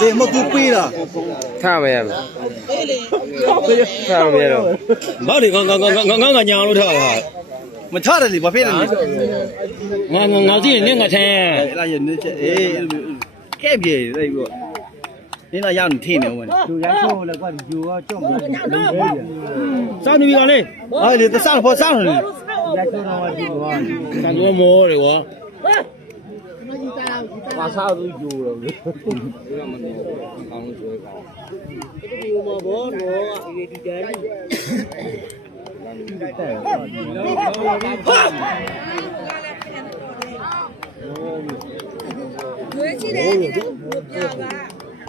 လေမကူပေးတာ ထားမရဘူးထားမရတော့ ဘာတွေငါညာလို့ထားတာ မထားတယ်လေဘာဖြစ်လဲ ငါကြည့်နေငါထင် အဲ့လာရနေချက်အေးကဲပြေလိုက်ပြီးတော့နင်းလာရောက်နေထင်းနေဦးမယ်သူရချိုးလည်းကွာယူတော့ကြောက်မလို့ စောင်းနေပြီကောင်လေး ဟာလေတစားဖို့စားတယ် ကံကြောမောတယ်ကွာ ဘာစားသူယူတော့လေ ရွေးချတယ်ပြပါ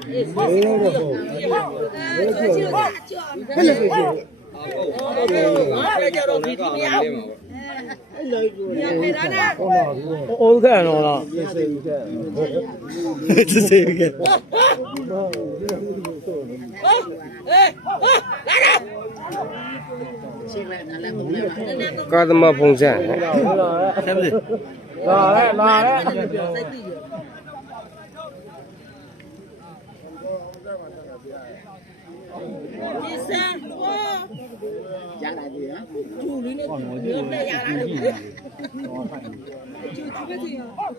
အေးဆွေးလို့တော့ဆွေးချလို့အကျော်ဟဲ့လေငါလည်းကြတော့ဒီမရဘူးအဲ့လိုညနေရတာ အိုးခံတော့လား စေးကဲ ကာသမပုံစံ ဆမ်းလေ လာရဲ ဒီစံရလာပြီဟာကျူလေးနဲ့နဲ့ရလာတယ်ကျူပဲစီရ ဟုတ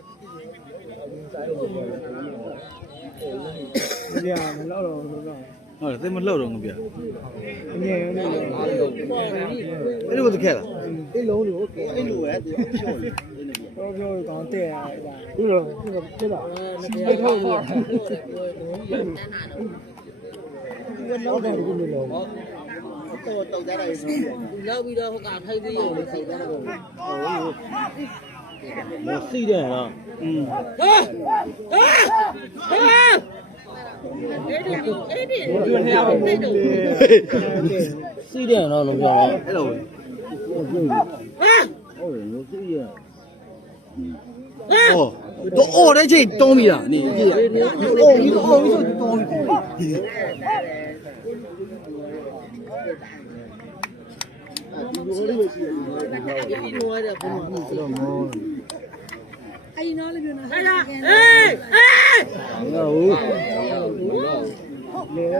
်တယ်မလှုပ်တော့ငါပြအဲ့လိုတခဲလား အဲ့လုံးလို့ အဲ့လိုပဲသူဖြောတယ် ပြောကောင်းတဲ့အဲ့ဒါဘူးလို့ဖြစ်တာစိတ်ထုတ်လို့လောက်တယ်ဘူးလို့ တော့တောက်ကြရတယ်ဆို လောက်ပြီးတော့ဟိုကထိုက်သေးရုံနဲ့စိတ်သားတော့ မစီးတယ်နော် အဲ့ဒီ စီးတယ်နော်လို့ပြောတော့ အဲ့လို 哦，都哦，那这东西啊，你哦，你哦，你说东西。哎，哪里边呢？哎呀，哎，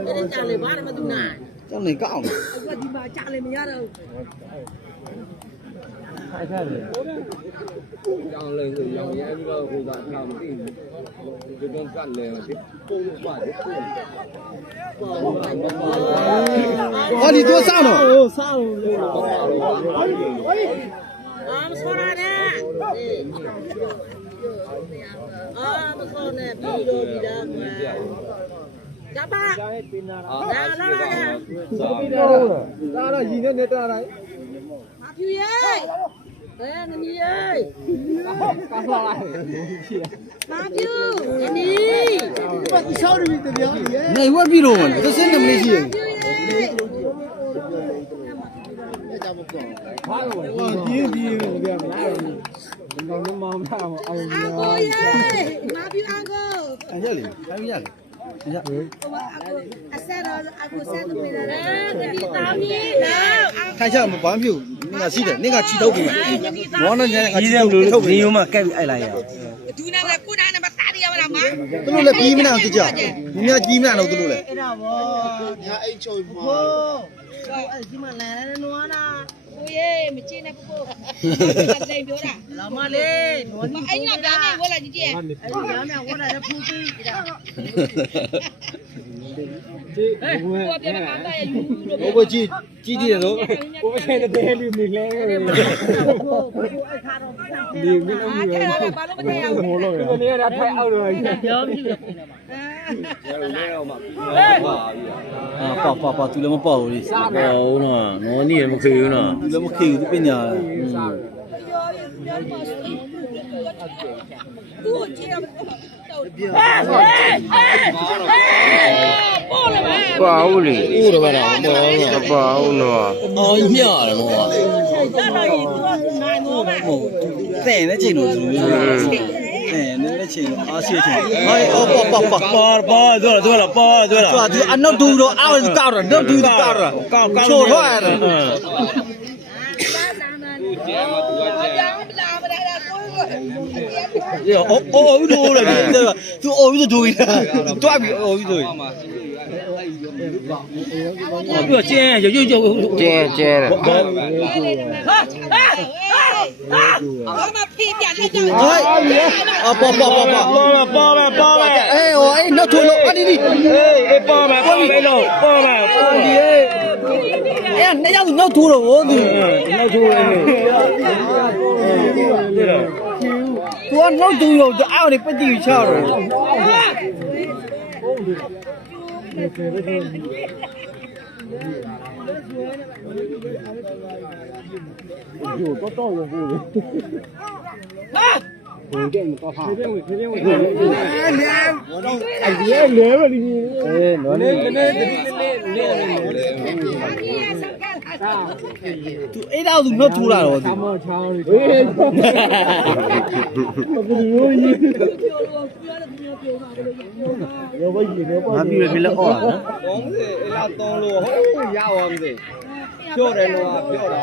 这家里娃那么多呢，这没搞呢。我的妈，家里没有了。 ရောင်လည်းဆိုရောင်ရဲပြီးတော့ဟိုကထားမသိဘူးဒီကကတ်လည်းဒီပုံပါတယ်哦，你多上了。啊，不错了呢。啊，不错呢，比罗比的快。加吧。来来来。ဒါတော့ရည်နဲ့နေတာတိုင်း 马彪耶！哎，那你耶！马彪，你。ဒီချောင်းတွေတရားကြီးရဲ့ 那我比罗嘛，这是你们那些。 哇ဒီဒီကြမလားတော့မောင်ထားအောင် 阿哥耶！马彪阿哥。哎呀嘞，还有呀嘞。哎呀，阿三了，阿哥三都没来了。你当你了。看一下我们保安票，那个是的，那个鸡头给嘛。我那年那个鸡头给。你有嘛？该爱来呀？都那个过来那么大的要不然嘛？都录了比没那个叫，你那比没那个都录了。知道不？你看哎，瞧嘛。哎，怎么来了呢？我耶，没见那不过。来表达。老妈嘞，哎，你那表妹我来几件？哎，表妹我来这铺子。哎，我这个妈呀，有。我几点钟？我们现在在里面来你们啊，看到了，把那么太阳。ဒီနေ့ကထိုင်အောင်လို့ ပြောပြီလေ啊，爸，对了，没包的。 ဟုတ်နော်နော်နီးရမခေဘူးနော် 对了，没开的变呀。သူ့ကြည့်ရမပေါ်လာပါ ပါဦးလေ ဥရပါတော့ဘောနော် ပါဦးနော် အော်မြရတယ်နော် တဲ့နဲ့ချိန်လို့တဲ့နဲ့ချိန်လို့အားရှိချိန်ဟိုပေါ့ပေါ်လာပေါ်လာ သူအနောက်ဒူတော့အောက်ကောက်တော့နောက်ဒူကောက်တော့ကောက်ချိုးထွက်ရတယ် ကျဲမှာသူကကျဲ အိုးဒူလေသူအိုးဒူတွားပြီးအိုးဒူ မှာစီရအဲ့ ပြီးတော့ကျင်းရုပ်ကျဲတယ် ဘာမှဖေးပြလက်ကြ ဟိုးအပေါ်အေးဟိုအေးနောက်ထိုးလို့အဒီဒီ ပေါ်မယ်လို့ပေါ်မယ် ဒီအဲ့နှစ်ယောက်နောက်ထိုးတော့ဟိုသူ နောက်ထိုးတယ် သူကနောက်ဒူရောအောက်နေပတိချတော့ သူအဲ့တော့သူနောက်ထိုးလာတော့သူ မချောင်းလေးရောဘကြီးရော ငါပြီးပြီလက်အော်လား ကောင်းစေအဲ့လာတောင်းလို့ဟုတ်ရအောင်စေပြောတယ်လို့ပြောတာ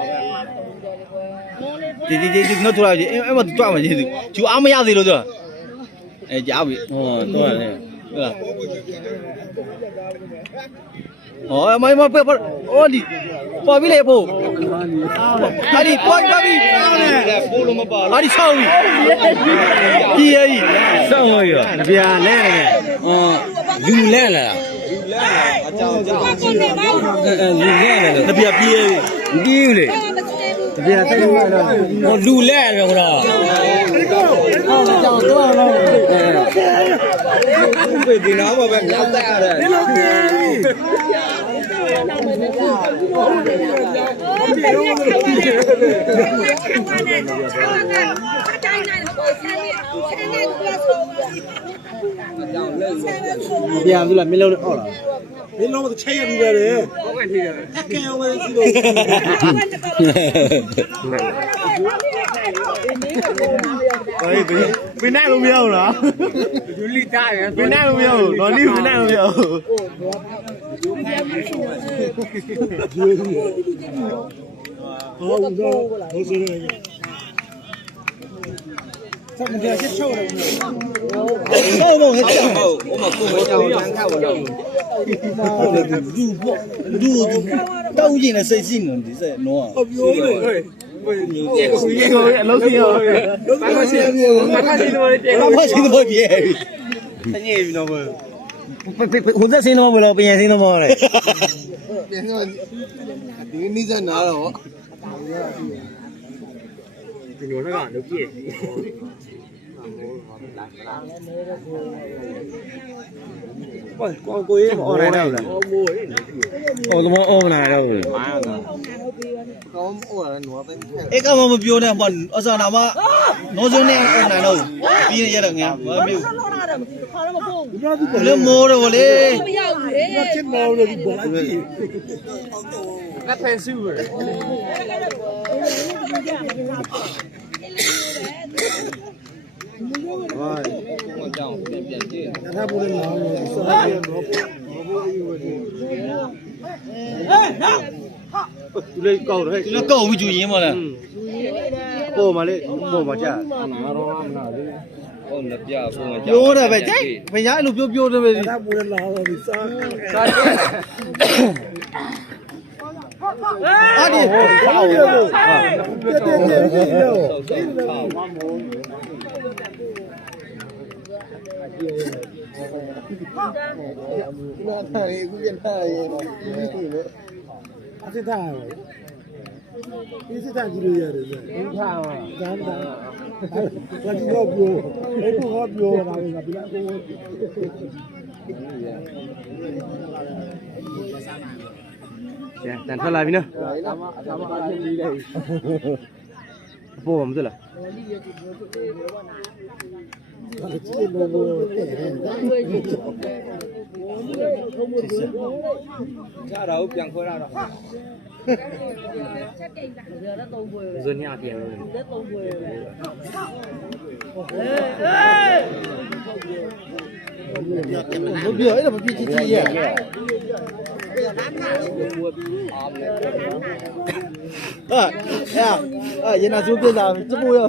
ပဲ ဒီနောက်ထိုးလာကြီးအဲ့မသူကြွမှာကြီးသူကျူအားမရသေးလို့သူအဲကြားပြီ ဟောတော့လေ ဟုတ်လား哦，妈妈不，哦你，包比来包，阿你包比， ပို့လို့မပါ 阿你操你，第二， စောင်းရနပြာလဲတယ်လူလဲလာ အကြောင်းကြောင်း လူလဲလာ 那边第二， ဒီလေ 那边再来了， ဟောလူလဲတယ်ခေါ်တော့ 讲多了， ဘယ်ဒီနာမှာပဲမြောက်တက်ရတယ် 边子了没了哦了， မင်းလုံးမချိတ်ရပြီးပဲလေဟုတ်ကဲ့ထိတယ်ခက်ခဲအောင်ပဲစီလို့ 哎，被那都没有了，ယူလီတားရယ် 被那都没有，老李被那都没有， ဟောဦးတော့ဟိုစနေဆက်မတရားချက်ချုပ်တယ် 哦梦还讲， ဟုတ်ဥမကိုမကြောင်းတန်းခတ်ဝင် 到进来谁进了？你在弄啊？ ပြောလို့ဟဲ့ 老天啊！ ဘာမှရှိဘူးဘာမှရှိလို့တဲ့ 哪怕谁都不别， တညေပြီတော့ဘယ် ဟိုသက်စင်းတော့မလို့ပြင်စင်းတော့မလဲ ပြန်နေဒီနေ့စနာတော့ဒီလိုလည်းကတော့ပြည့်ကိုရေးမအော်နိုင်တော့လား ဟောတော့အော်မလာတော့ဘူး ကောင်းအော်ရနော်ပဲ 哎，干嘛不标呢？把我说那么，农村那难道比人家那个？我没有， ခေါ်တော့မပို့ 我来摸了我嘞。 မရဘူးလေ ချက်မောလို့ဒီပေါ်လိုက်ကြည့်ငါဖန်ဆူပဲ မကြောင်းပြန်ပြန်ကြည့် ဒါဘူးလည်းမောင်းလို့စားရတော့ဘောယူပဲဒီလေကောက်တယ် 这个高没注意嘛嘞？ ပေါ်မှာလေပေါ်မှာကြာ ဟုတ်လက်ပြကိုမကြောင်း 标的呗，这人家路标的呗。 ဒါဘူးလည်းလာတော့ဒီစား 啊你， ဆောက်ရလို့တက်တက်လို့ ဆောက်ဆောက်ခါ နာထားရေခုပြန်ထားရေအစစ်ထားဒီစစ်ထားကြည့်လို့ရတယ်ဒီထားဒါဒါဘာကြည့်တော့ပြောအဲ့ကိုကပြောတာကဘယ်လိုကိုတန်ထွက်လာပြီနော်အမအချင်းလေးလေးအပေါ်မှာမသိလားဘာကြည့်လို့တဲ့တယ် ချတာကိုပြန်ခွဲရတော့ ဇွန်ညပြန်လို့ ဘုပြောအဲ့ဒါမပြည့်ချစ်ချစ်ရဲ့ရေနာစိုးပြလာစပိုးရော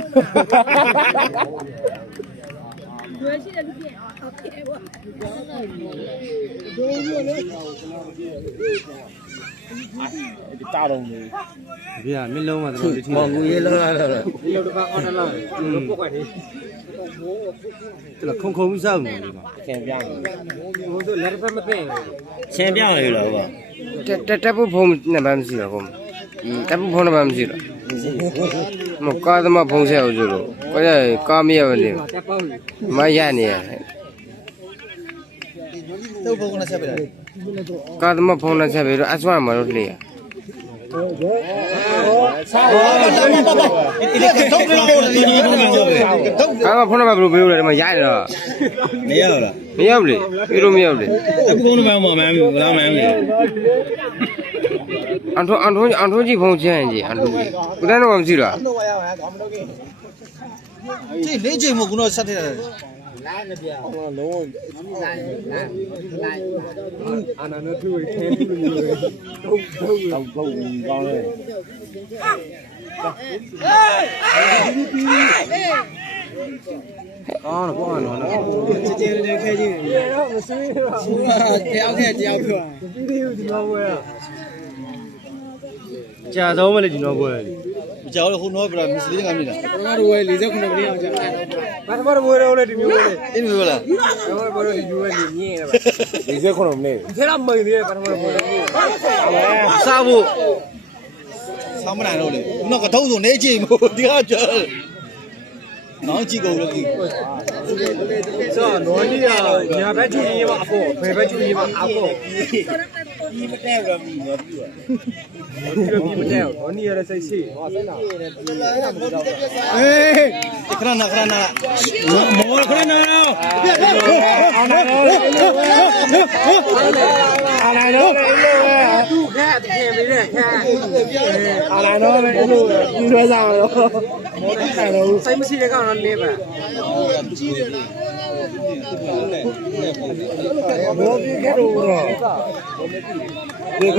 ရွယ်ရှိတဲ့လူပြည့်ဟုတ်ကဲ့ပေါ့ ဗျာမျက်လုံးမှာတော်တော်လေးထိ မောင်ကိုရေးလောက်လာတော့ ဒီလိုတစ်ခါအော်တယ်လားပုတ်ခွက်လေးခုံခုံစောက်နေဒီမှာခင်ပြမယ်ဟိုဆိုလက်တစ်ဖက်မသိချင်းပြလေလို့ပေါ့ တက်ဖို့ဖုန်းနဲ့မှမရှိတော့ဘူးတက်ဖို့ဖုန်းနဲ့မှမရှိတော့မကားသမားဖုန်းဆက်အောင်ဆိုလို့ကိုရကားမရဘူးလေမရနေရ တုပ်ဘုံကလည်းဆက်ပြတယ် ကားသမားဖုန်းနဲ့ဆက်ပြီးတော့အစွမ်းမလို့လေ တုပ်ဘုံကလည်း ကားဖုန်းနဲ့ဘယ်လိုပြောလဲဒီမှာရနေတော့ မရဘူးလား မရောက်လေပြီးလို့မရောက်လေ အခုကုန်းတော့မှမမှန်းဘူးလားမှန်းဘူး အန်ထုံးကြီးဖုန်းချမ်းကြီးအန်ထုံးကြီးကိုတန်းတော့မရှိတော့ တော့ရပါကောင်းမလုပ်ခင်ဒီလေးချိန်မကတော့ဆက်တယ် အာနာနဲ့သူ့ကိုထဲပြီးလို့မျိုးတော့ကောင်းတယ် အော်ဘောနော် ကြည်တယ်ခဲကြီးတော့မဆွေးတော့တယောက်ခဲတယောက်ပြော ပြီးသေးဘူးဒီတော့ဘွယ်ကြာဆုံးမလဲဒီတော့ဘွယ် ကြောက်လို့ခုတော့ပြမစ္စလင်းကမြင်တာ ငါတို့ဝယ်49မိနစ်အောင်ကြာ ဘာသမဘွယ်တော့လဲဒီမျိုးလေ အင်းပြောလား ဘာဘွယ်တော့ဒီမျိုးလေမြင်နေပါ49မိနစ်ထဲတော့မိန်သေးတယ်ဘာသမဘွယ်စားဖို့စားမနိုင်တော့လေခုတော့ကတော့ဆိုနေချိန်မို့ဒီကကြောက်နောင်ကြည့်ကုန်လို့ဒီ ဆိုတော့နော်နီးညာဘက်ချူကြီးမှာအဖို့ဘယ်ဘက်ချူကြီးမှာအဖို့ ဒီမတဲ့ဘူးမီးမပြူ ဒီမတဲ့နော်နီးရတဲ့စိတ်ရှိဟောစိတ်နာ အေးခဏနာမောခဏနာအောင်နာတော့သူ့ခက်တင်ပြီးတဲ့ခက်အာလာတော့လေအဲ့လိုဒီလွဲဆောင်တော့မောတိဆိုင်တော့စိတ်မရှိတဲ့ကောင်တော့နေပါဘောဒီကဲတော့ဒီက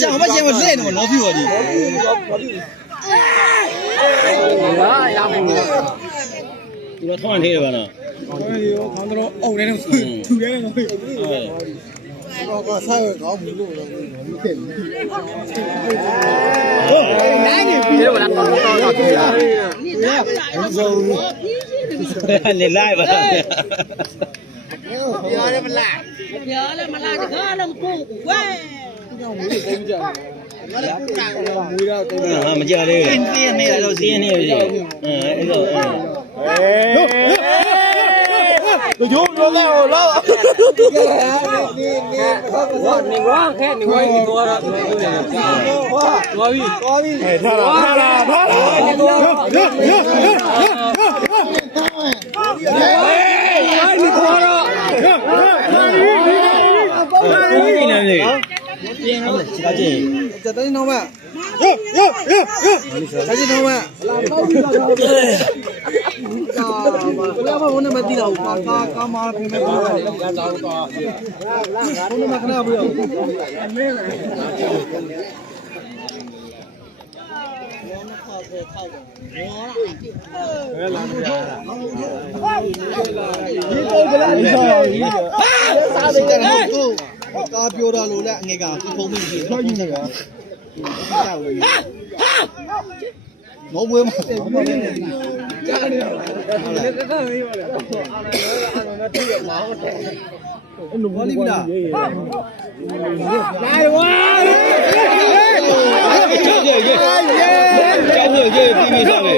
ကြောင်မကျင်မလဲနော်လောပြူကြီး သူတော့ထောင်းထည့်ရပါတော့ ခေါင်းတော့အုံနေတော့ထူရဲနေတော့တော့ဆိုင်ကောင်းဘူးလို့တော့မဖြစ်ဘူးနိုင်နေပြီလို့လားတော့တော့ကြည့်ရလေလိုက်ပါပြောလဲမလားတကားလုံးပို့ဝဲ ဟာမကြသေးဘူးပြင်းနေရတော့စီးနေရပြီအဲ့တော့ရိုးရိုးလဲလောနေဝါခဲနေဝိုင်းနေတော့တော့သွားပြီထားလာနေတော့นี่นะนี่ပြင်းအောင်ချာကြည့် တတိုင်းတော့မဆက်ကြည့်တော့မလာဘာဘုန်းမတိတော့ကာမာပြင်မဲ့ပြောတယ်ကတော့ဘုန်းမခဏပြောစားတယ်ကတော့ကားပြောတာလို့လည်းအငယ်ကဖုံးပြီးပြောကြည့်နေတာကြောက်လို့ငုံမွေးမတယ်ဘူးလေကြားနေတော့လက်သက်မေးပါလေအာနာထိရမှာဟုတ်တယ်အဲ့လိုဘာလိမ့်လားနိုင်ဝါကြောက်ကြရဲ့ပြီးနေစားပဲ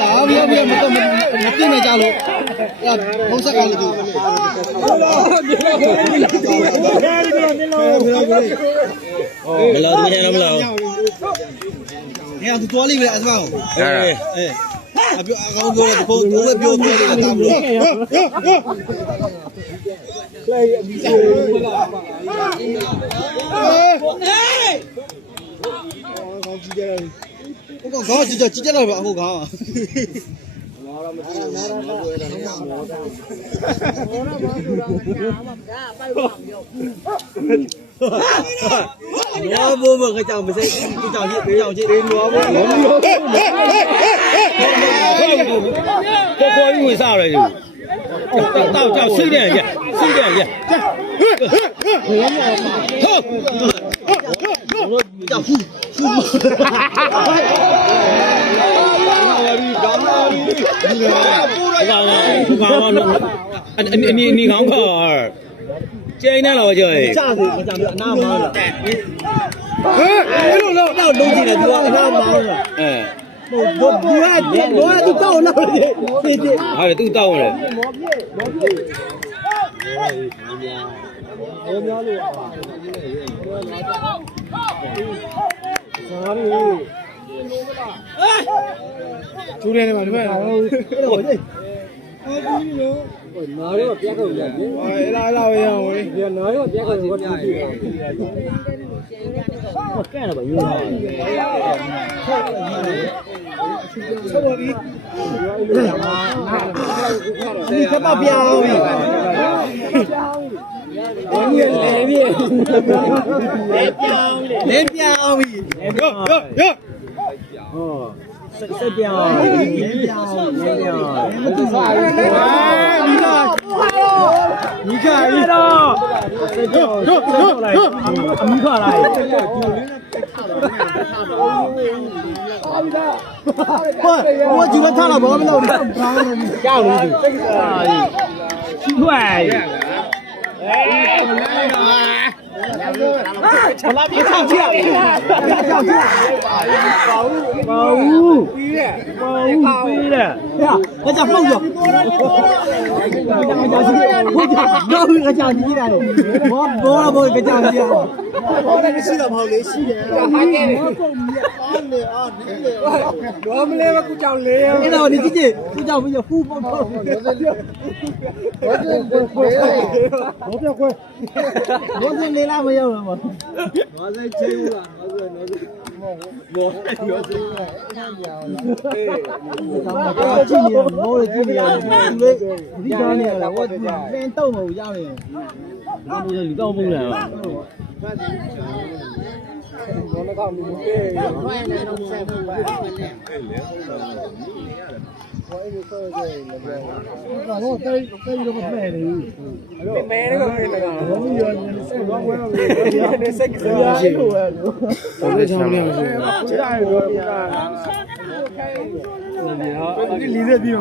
အာမမမတော့မသိနေကြလို့ဘုံစက်ကလည်းသူမလာဘူးမလာဘူးနေရာသူတော်လိမ့်မယ်အစမောင်းအေး ပြောအကောင်ပြောတယ်ဘုံဘုံပြောတယ်တာမလို့ လိုက်အပြီးဆုံးကောင်းကြည့်ကြတယ် ဟိုကောင်ခေါင်းကြည့်ကြလိုက်ပါအခုခေါင်းနော်ဘောမကကြောင်မစိကိုကြောင်ကြီးကြောင်ကြီးနော်ဘောခေါ်ပြီးဝင်စားရတယ်တောက်ကြောက်စိတ်တယ်ရစိတ်တယ်ရဟုတ်ကြောက်ဖူး你刚看这一年了就炸死我讲那妈的那东西了就那妈的哎我都到那里还得都到了ကျူးတယ်နေမှာဒီမဲ့နားတော့ပြက်ကုန်ရတယ်ဟေးလာလာဝေးအောင်ဝေးဒီနားတော့ပြက်ကုန်ကိုတူတူကဲတော့ယူလာဆက်ပါပြီဒီကပ်ပြောင်းပြီလေပြောင်းပြီဆက်ပြောင်း你看，我就问他了，我们老的，加入去，快！我拉别上去了，保护，我讲放着，我个讲你来，我个讲你啊，我那个是的跑雷是的，我们那个不讲雷啊，你知道你自己不讲不讲互帮帮，我不要滚，我是雷拉没有了吗？我在追了，我今年我今年你讲你了，我连豆没养嘞，我不是你搞不来了。我那个没对，快来弄菜不快。我带个不买的，买那个我们原来是光棍了，原来是个啥路啊？我这场面是，这个不干。你离这地方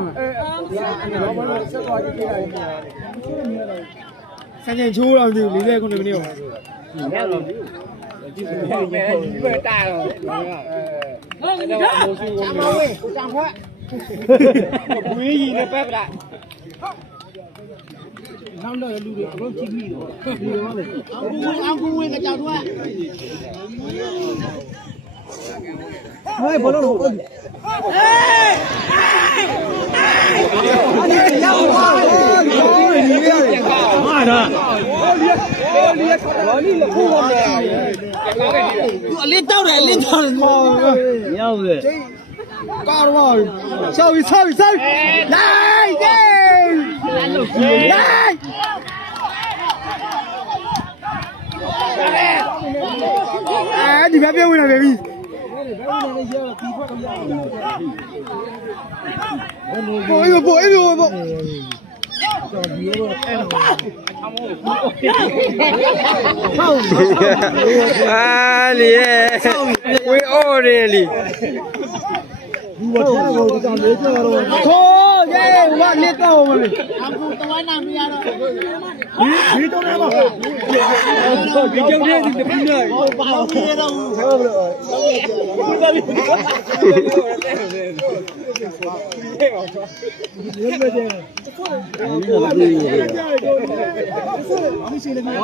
，3件秋了就离这可能没有。你别大了，我讲话。不愿意那摆不来。他们那个路的不听你的，俺公问个讲出来。哎，不能录。领导的，要不的。搞了嘛？稍微，来耶！来！哎，你别问了，baby。不。啊，你会饿的你。我讲没这个了。错，耶，我没搞嘛嘞。你懂了吗？你今天你不对，我把我接到屋才不了。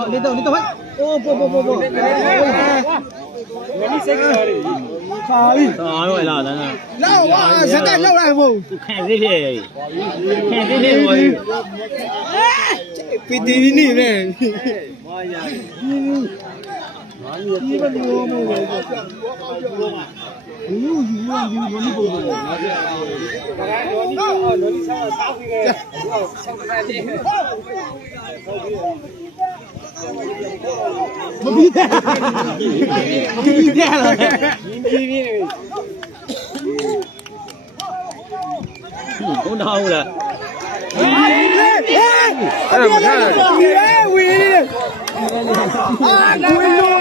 你等会。不。လောက်ဝါစတဲ့လောက်လိုက်ဖို့ပီတီနီပဲဒီဘယ်လိုမလဲဘူးယူရဒီလိုမျိုးပုံစံမပြီးတယ်မပြီးတယ်လားဘုံတော်ဟုတ်လား အဲ့ဒါမထားဘူးဝေးနေတယ်အာဝေးလို့